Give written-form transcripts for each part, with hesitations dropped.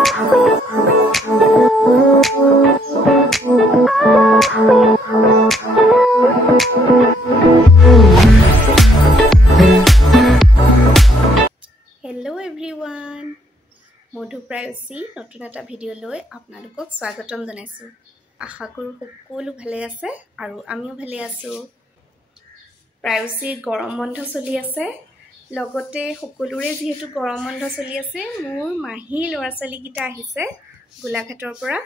Hello everyone, Modhu Privacy নতুন এটা video লৈ আপোনালোকক স্বাগতম জনাইছো। আশা কৰো সকলো ভালে আছে আৰু আমিও ভালে আছো। Privacy গৰম বন্ধ চলি আছে, লগতে সকলোৰে যেহেতু গৰম বন্ধ চলি আছে, মোৰ মাহী ল'ৰা ছোৱালী গিটা আহিছে গোলাঘাটৰ পৰা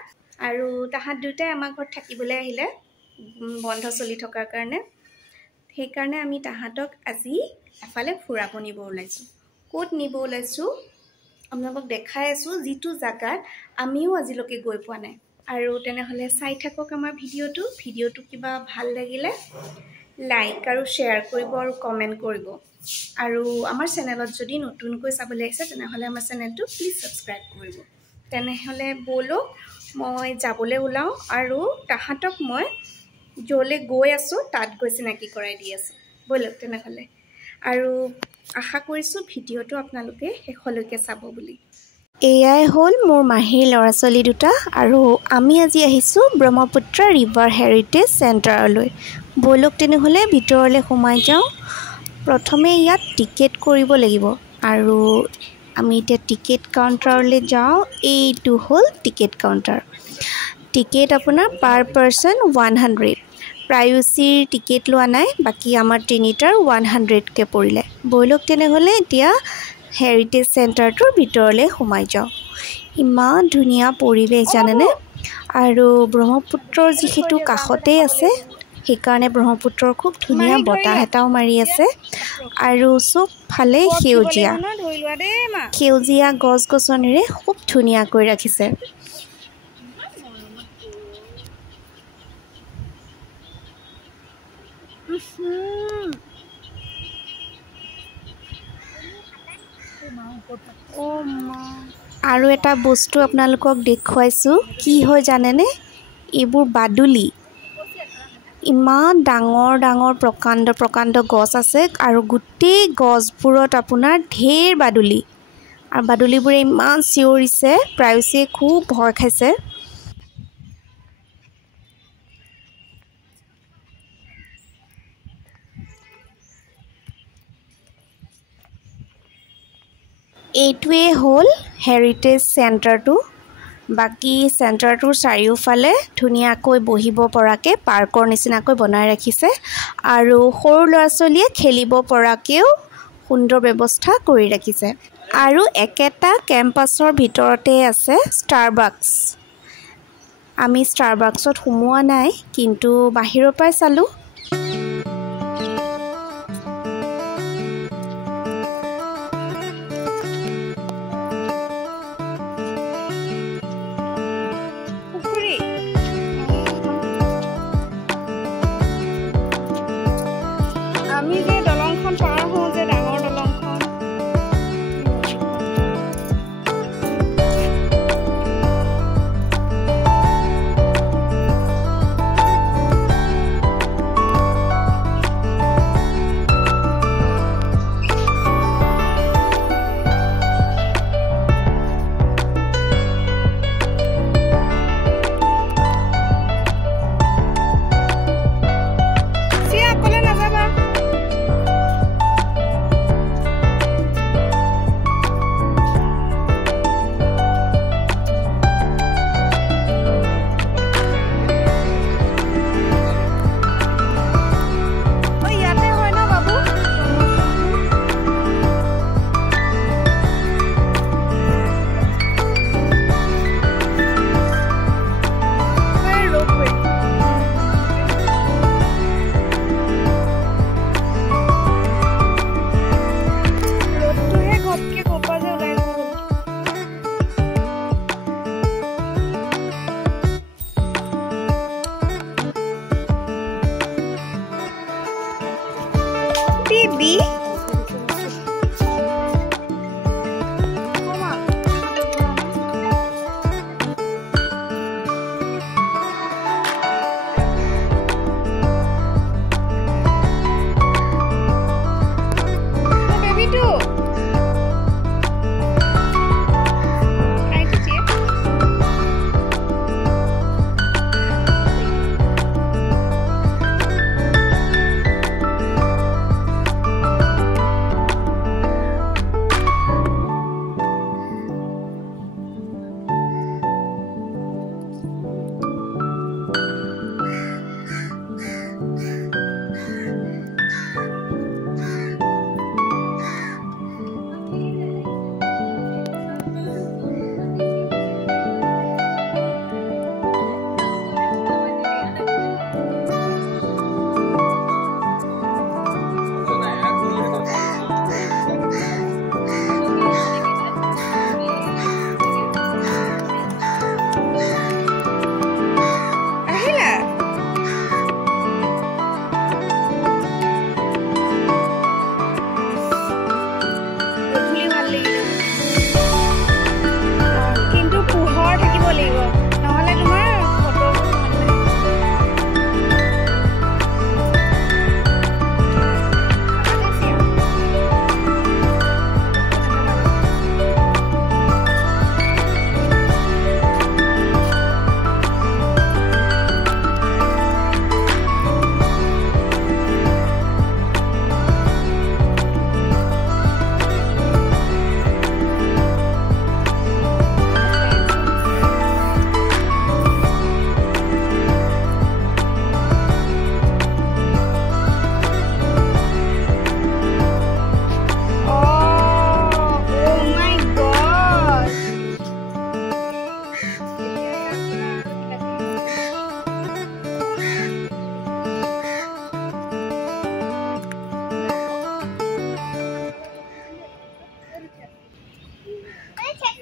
আৰু তাহাত দুটাই আমাৰ ঘৰত থাকিবলৈ আহিলে বন্ধ চলি থকাৰ কাৰণে। সেই কাৰণে আমি তাহাতক আজি এফালে ফুৰাব নিব ওলাইছো। কোট নিব ওলাইছো আপোনালোকক দেখাই আছো, যিটো জাগাত আমিও আজিলৈকে গৈ পোৱা নাই। আৰু তেনেহলে চাই থাকক আমাৰ ভিডিওটো কিবা ভাল লাগিলে লাইক আৰু শেয়াৰ কৰিব আৰু কমেন্ট কৰিব। আৰু আমাৰ চেনেলত যদি নতুনকৈ চাবলৈ আহিছে তেনেহলে আমাৰ চেনেলটো প্লিজ সাবস্ক্ৰাইব কৰিব। তেনেহলে বলক মই যাবলৈ ওলাও আৰু তাহাতক মই যলে গৈ আছো তাত গৈ চিনাকি কৰাই দি আছো। বলক তেনেহলে, আৰু আশা কৰিছো ভিডিওটো আপোনালোকে শেষলৈকে চাব বুলি। এয়াই হ'ল মোৰ মাহীৰ ল'ৰা ছোৱালী দুটা আৰু আমি আজি আহিছো ব্ৰহ্মপুত্ৰ ৰিভাৰ হেৰিটেজ চেণ্টাৰলৈ। বলক তেনেহলে ভিতৰলৈ সোমাই যাওঁ। প্ৰথমে ইয়াত টিকেট কৰিব লাগিব আৰু আমি এতিয়া টিকেট কাউণ্টাৰলৈ যাওঁ। এইটো হ'ল টিকেট কাউণ্টাৰ। টিকেট আপোনাৰ পাৰ পাৰ্চন 100। প্ৰাইভেচিৰ টিকেট লোৱা নাই, বাকি আমাৰ তিনিটাৰ 100কে পৰিলে। বলক তেনেহলে এতিয়া হেৰিটেজ চেণ্টাৰটোৰ ভিতৰলৈ সোমাই যাওঁ। ইমান ধুনীয়া পৰিৱেশ জানেনে, আৰু ব্ৰহ্মপুত্ৰৰ যিহেতু কাষতেই আছে সেইকাৰণে ব্ৰহ্মপুত্ৰৰ খুব ধুনীয়া বতাহ এটাও মাৰি আছে আৰু চব ফালে সেউজীয়া গছ গছনিৰে খুব ধুনীয়াকৈ ৰাখিছে। আৰু এটা বস্তু আপোনালোকক দেখুৱাইছো, কি হয় জানেনে, এইবোৰ বাদুলি। ইমান ডাঙৰ ডাঙৰ প্ৰকাণ্ড গছ আছে আৰু গোটেই গছবোৰত আপোনাৰ ঢেৰ বাদুলি, আৰু বাদুলিবোৰে ইমান চিঞৰিছে, প্ৰাইভেচিয়ে খুব ভয় খাইছে। এইটোৱে হ'ল হেৰিটেজ চেণ্টাৰটো। বাকি চেণ্টাৰটোৰ চাৰিওফালে ধুনীয়াকৈ বহিব পৰাকে পাৰ্কৰ নিচিনাকৈ বনাই ৰাখিছে আৰু সৰু ল'ৰা ছোৱালীয়ে খেলিব পৰাকেও সুন্দৰ ব্যৱস্থা কৰি ৰাখিছে। আৰু একেটা কেম্পাছৰ ভিতৰতে আছে ষ্টাৰবাক্স। আমি ষ্টাৰবাক্সত সোমোৱা নাই, কিন্তু বাহিৰৰ পৰাই চালো। আমি যে দলংখন পাৰ হওঁ, যে ডাঙৰ দলংখন,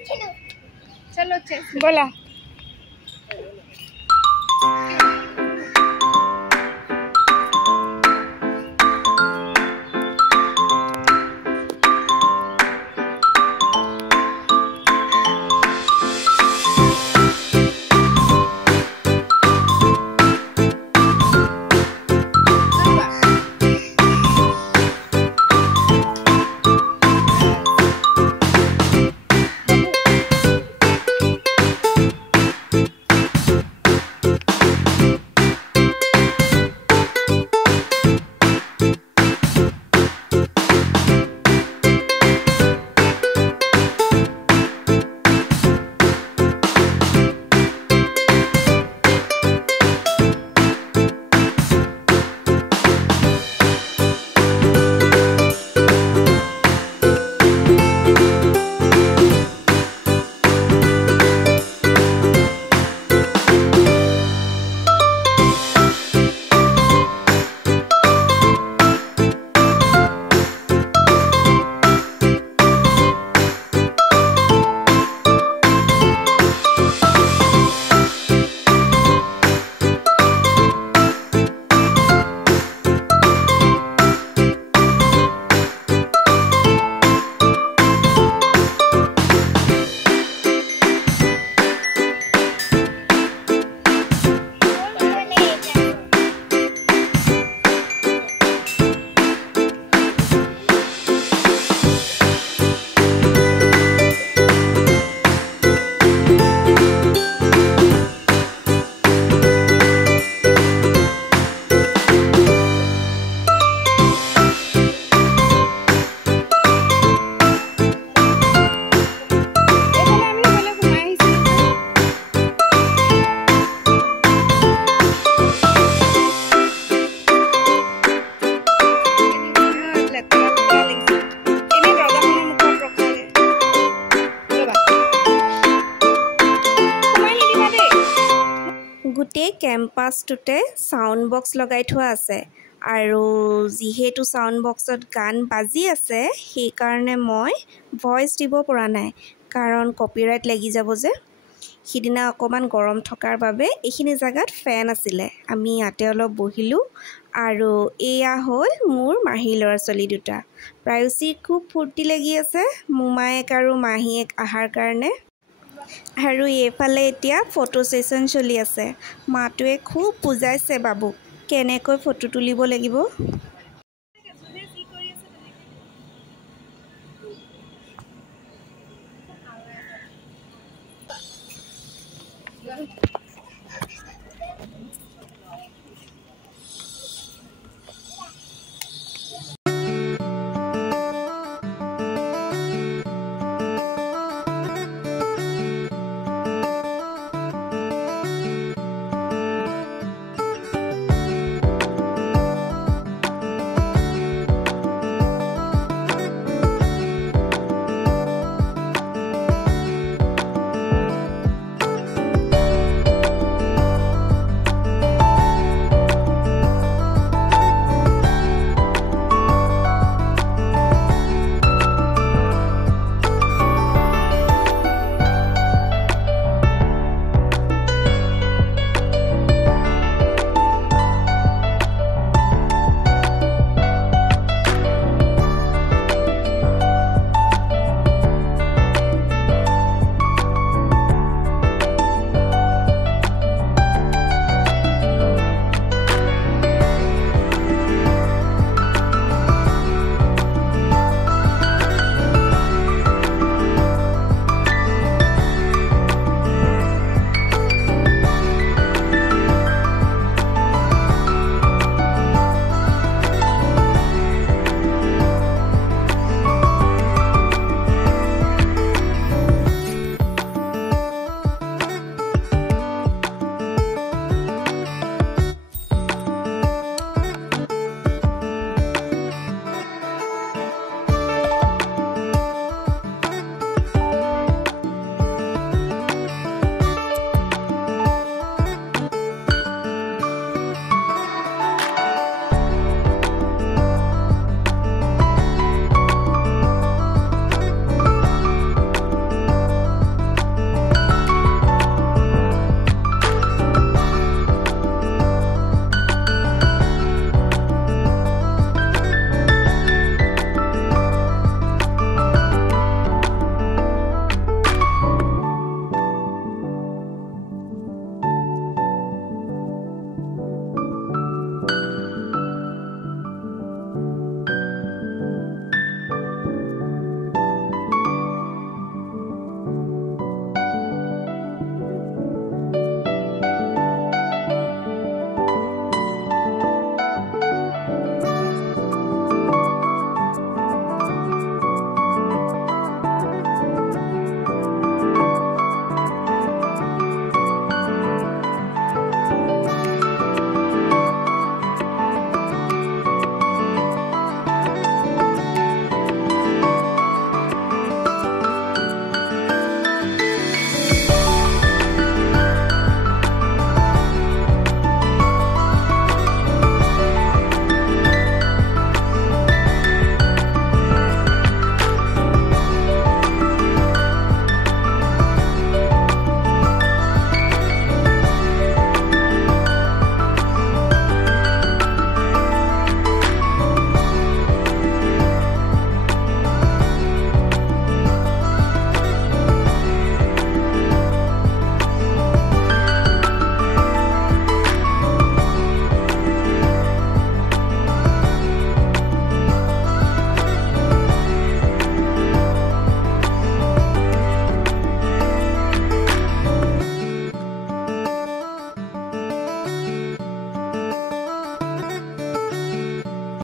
चलो बोला গোটেই কেম্পাছটোতে সাউণ্ড বক্স লগাই থোৱা আছে আৰু যিহেতু সাউণ্ড বক্সত গান বাজি আছে সেইকাৰণে মই ভইচ দিব পৰা নাই কাৰণ কপিৰাইট লাগি যাব যে সিদিনা অকমান গৰম থকাৰ বাবে এইখিনি জায়গাত ফেন আছিলে আমি ইয়াতে অলপ বহিলোঁ আৰু এয়া হ'ল মোৰ মাহী ল'ৰা ছোৱালী দুটা প্ৰায়ুচি খুব ফূৰ্তি লাগি আছে মোমায়েক আৰু মাহীয়েক আহাৰ কাৰণে আৰু এইফালে এতিয়া ফটো সেশন চলি আছে মাটোৱে খুব বুজাইছে বাবুক কেনেকৈ ফটো তুলিব লাগিব